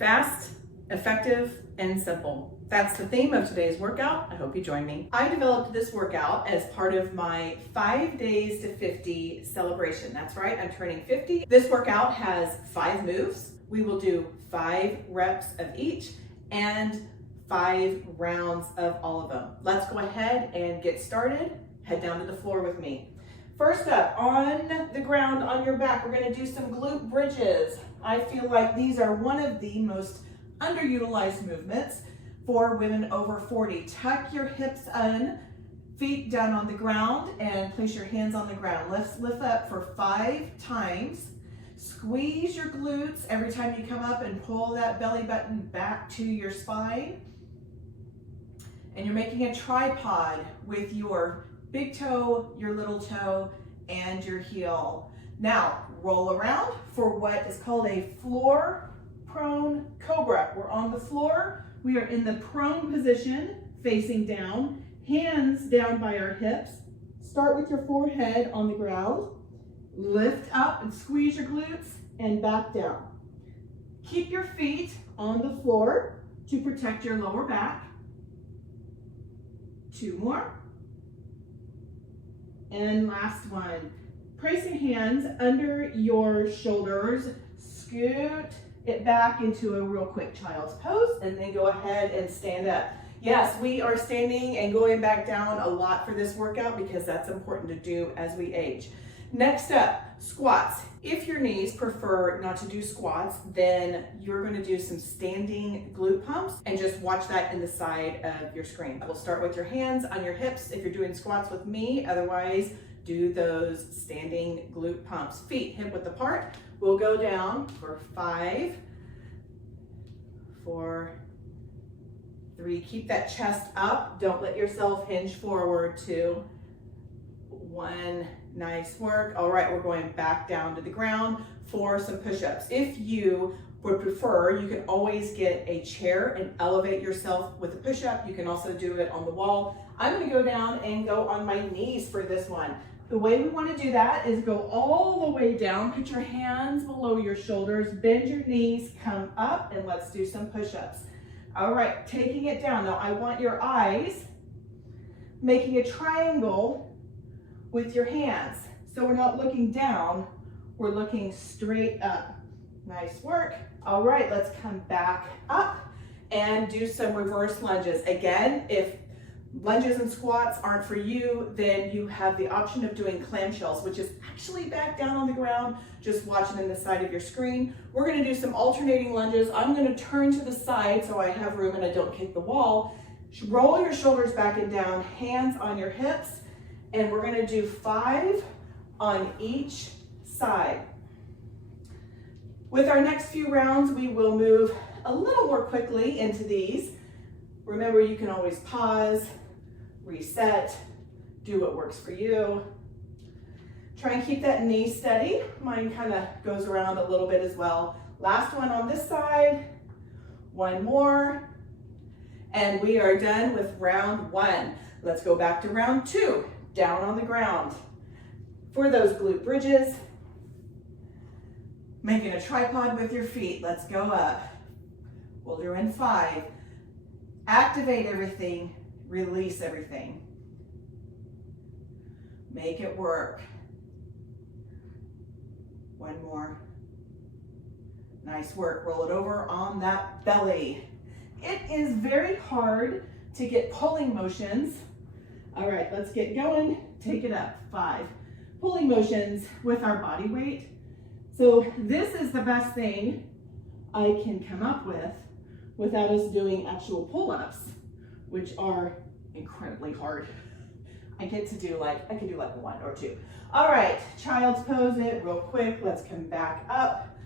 Fast, effective, and simple. That's the theme of today's workout. I hope you join me. I developed this workout as part of my 5 days to 50 celebration. That's right, I'm turning 50. This workout has 5 moves. We will do 5 reps of each and 5 rounds of all of them. Let's go ahead and get started. Head down to the floor with me. First up, on the ground, on your back, we're gonna do some glute bridges. I feel like these are one of the most underutilized movements for women over 40. Tuck your hips in, feet down on the ground, and place your hands on the ground. Let's lift up for 5 times. Squeeze your glutes every time you come up and pull that belly button back to your spine. And you're making a tripod with your big toe, your little toe, and your heel. Now, roll around for what is called a floor prone cobra. We're on the floor. We are in the prone position, facing down, hands down by our hips. Start with your forehead on the ground. Lift up and squeeze your glutes and back down. Keep your feet on the floor to protect your lower back. 2 more. And last one. Placing hands under your shoulders, scoot it back into a real quick child's pose, and then go ahead and stand up. Yes, we are standing and going back down a lot for this workout because that's important to do as we age. Next up, squats. If your knees prefer not to do squats, then you're going to do some standing glute pumps, and just watch that in the side of your screen. We'll start with your hands on your hips if you're doing squats with me. Otherwise, do those standing glute pumps. Feet hip width apart. We'll go down for 5, 4, 3. Keep that chest up. Don't let yourself hinge forward. 2, 1. Nice work. All right, we're going back down to the ground for some push-ups. If you would prefer, you can always get a chair and elevate yourself with a push-up. You can also do it on the wall. I'm going to go down and go on my knees for this one. The way we want to do that is go all the way down, put your hands below your shoulders, bend your knees, come up, and let's do some push-ups. All right, taking it down. Now I want your eyes making a triangle with your hands. So we're not looking down, we're looking straight up. Nice work. All right, let's come back up and do some reverse lunges. Again, if lunges and squats aren't for you, then you have the option of doing clamshells, which is actually back down on the ground, just watching in the side of your screen. We're gonna do some alternating lunges. I'm gonna turn to the side so I have room and I don't kick the wall. Roll your shoulders back and down, hands on your hips, and we're gonna do 5 on each side. With our next few rounds, we will move a little more quickly into these. Remember, you can always pause, reset, do what works for you. Try and keep that knee steady. Mine kind of goes around a little bit as well. Last one on this side, 1 more, and we are done with round 1. Let's go back to round 2, down on the ground. For those glute bridges, making a tripod with your feet. Let's go up. We'll do in 5. Activate everything, release everything. Make it work. 1 more. Nice work. Roll it over on that belly. It is very hard to get pulling motions. All right, let's get going. Take it up. 5. Pulling motions with our body weight. So this is the best thing I can come up with without us doing actual pull-ups, which are incredibly hard. I can do like 1 or 2. All right, child's pose it real quick. Let's come back up.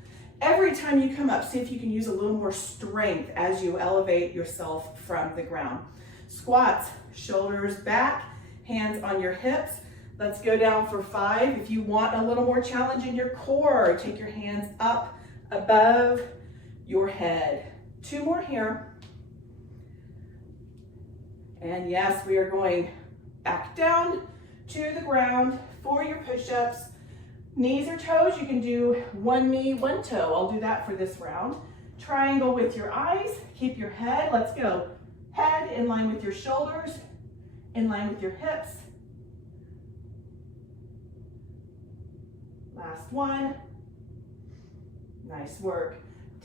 Every time you come up, see if you can use a little more strength as you elevate yourself from the ground. Squats, shoulders back, hands on your hips. Let's go down for 5. If you want a little more challenge in your core, take your hands up above your head. 2 more here. And yes, we are going back down to the ground for your push-ups. Knees or toes, you can do 1 knee, 1 toe. I'll do that for this round. Triangle with your eyes. Keep your head, let's go. Head in line with your shoulders, in line with your hips. Last one. Nice work.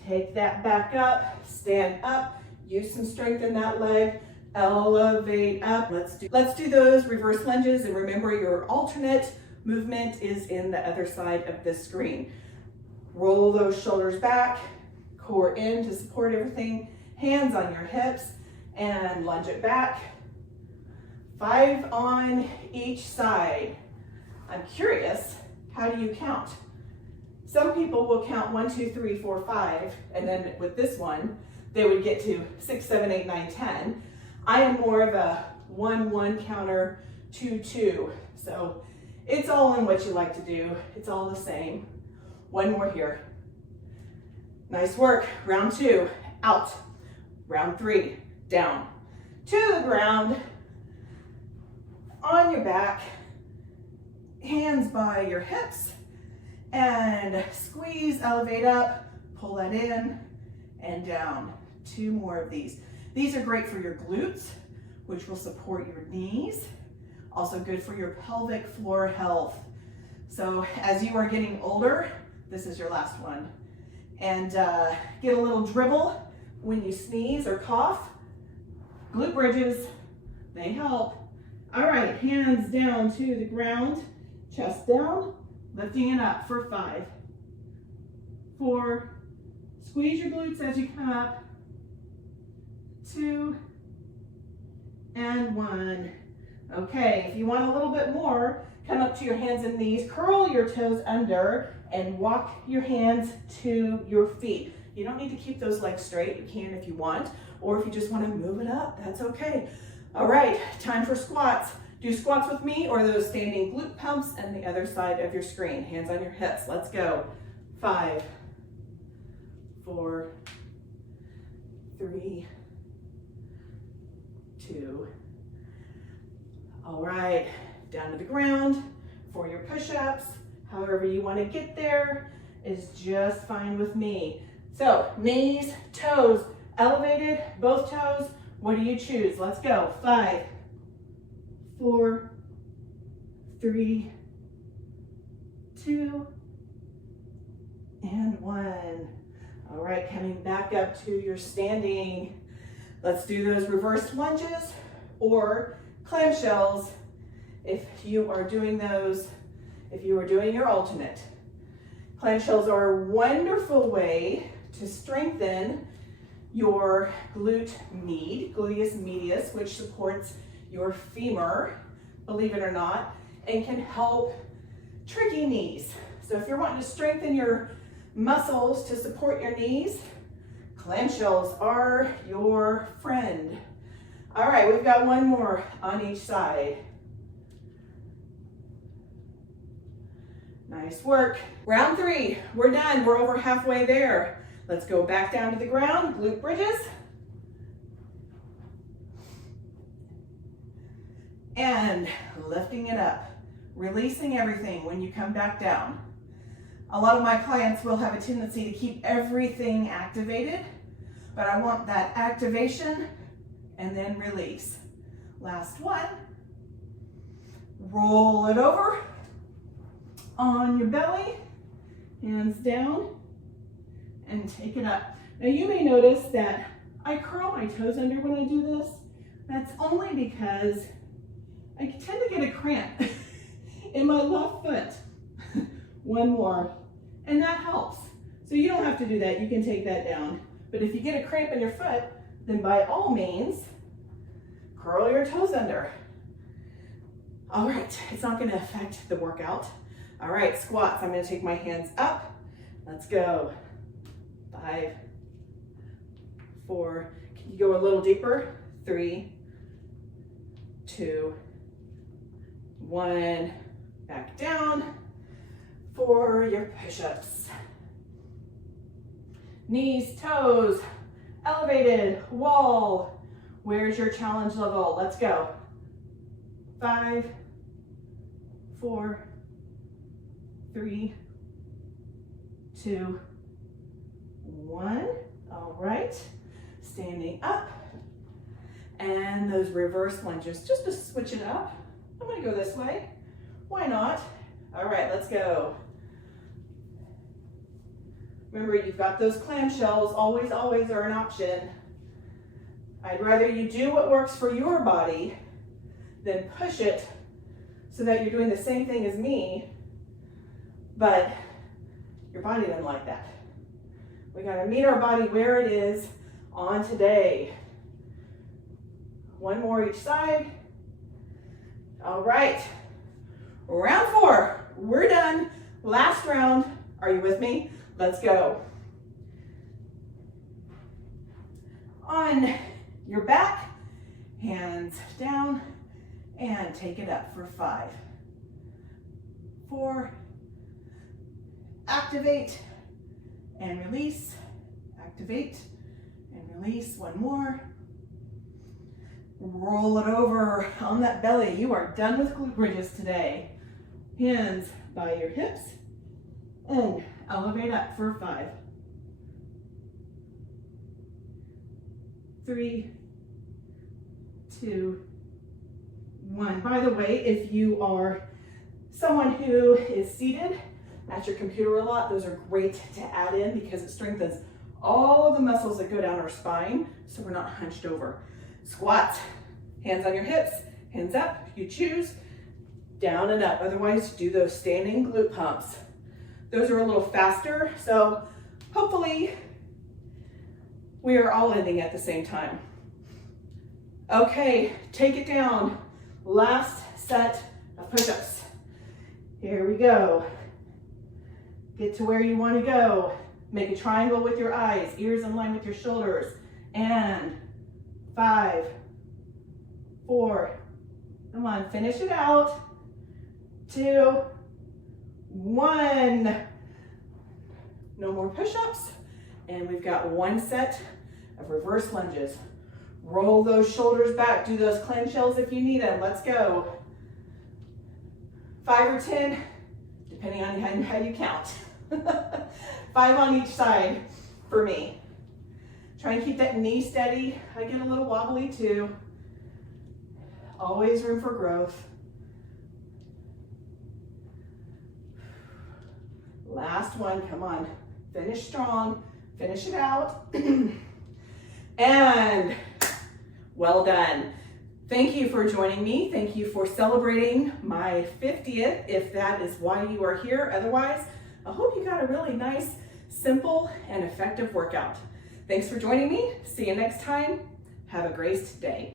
Take that back up, stand up, use some strength in that leg, elevate up. Let's do those reverse lunges, and remember your alternate movement is in the other side of the screen. Roll those shoulders back, core in to support everything, hands on your hips, and lunge it back. 5 on each side. I'm curious, how do you count? Some people will count 1, 2, 3, 4, 5, and then with this one, they would get to 6, 7, 8, 9, 10. I am more of a 1, 1 counter, 2, 2. So it's all in what you like to do. It's all the same. One more here. Nice work. Round 2, out. Round 3, down. To the ground, on your back, hands by your hips, and squeeze, elevate up, pull that in and down. 2 more of these. These are great for your glutes, which will support your knees. Also good for your pelvic floor health. So as you are getting older, this is your last one. And get a little dribble when you sneeze or cough. Glute bridges, they help. All right, hands down to the ground, chest down, lifting it up for 5, 4, squeeze your glutes as you come up, 2, and 1. Okay, if you want a little bit more, come up to your hands and knees, curl your toes under, and walk your hands to your feet. You don't need to keep those legs straight. You can if you want, or if you just want to move it up, that's okay. All right, time for squats. Do squats with me or those standing glute pumps and the other side of your screen. Hands on your hips. Let's go. 5, 4, 3, 2. All right, down to the ground for your push-ups. However you want to get there is just fine with me. So knees, toes, elevated, both toes. What do you choose? Let's go. 5, 4, 3, 2, and 1. All right, coming back up to your standing. Let's do those reverse lunges or clamshells if you are doing those, if you are doing your alternate. Clamshells are a wonderful way to strengthen your glute med, gluteus medius, which supports your femur, believe it or not, and can help tricky knees. So if you're wanting to strengthen your muscles to support your knees, clamshells are your friend. All right, we've got one more on each side. Nice work. Round 3, we're done. We're over halfway there. Let's go back down to the ground, glute bridges. And lifting it up, releasing everything when you come back down. A lot of my clients will have a tendency to keep everything activated, but I want that activation and then release. Last one. Roll it over on your belly, hands down, and take it up. Now you may notice that I curl my toes under when I do this. That's only because I tend to get a cramp in my left foot. One more, and that helps. So you don't have to do that, you can take that down. But if you get a cramp in your foot, then by all means, curl your toes under. All right, it's not gonna affect the workout. All right, squats, I'm gonna take my hands up. Let's go. 5, 4, can you go a little deeper? 3, 2, 1, back down for your push-ups. Knees, toes, elevated, wall. Where's your challenge level? Let's go. 5, 4, 3, 2, 1. All right, standing up. And those reverse lunges, just to switch it up. I'm gonna go this way. Why not? All right, let's go. Remember, you've got those clamshells, always, always are an option. I'd rather you do what works for your body than push it so that you're doing the same thing as me, but your body doesn't like that. We gotta meet our body where it is on today. One more each side. All right, round 4, we're done. Last round, are you with me? Let's go. On your back, hands down, and take it up for 5, 4, activate and release, activate and release. One more. Roll it over on that belly. You are done with glute bridges today. Hands by your hips and elevate up for 5, 3, 2, 1. By the way, if you are someone who is seated at your computer a lot, those are great to add in because it strengthens all of the muscles that go down our spine so we're not hunched over. Squats, hands on your hips, hands up, you choose, down and up. Otherwise, do those standing glute pumps. Those are a little faster, so hopefully we are all ending at the same time. Okay, take it down. Last set of push-ups. Here we go. Get to where you want to go. Make a triangle with your eyes, ears in line with your shoulders. And 5, 4, come on, finish it out. 2, 1. No more push-ups. And we've got 1 set of reverse lunges. Roll those shoulders back. Do those clamshells if you need them. Let's go. 5 or 10, depending on how you count. 5 on each side for me. Try and keep that knee steady. I get a little wobbly too. Always room for growth. Last one, come on. Finish strong, finish it out. And well done. Thank you for joining me. Thank you for celebrating my 50th, if that is why you are here. Otherwise, I hope you got a really nice, simple, and effective workout. Thanks for joining me. See you next time. Have a great day.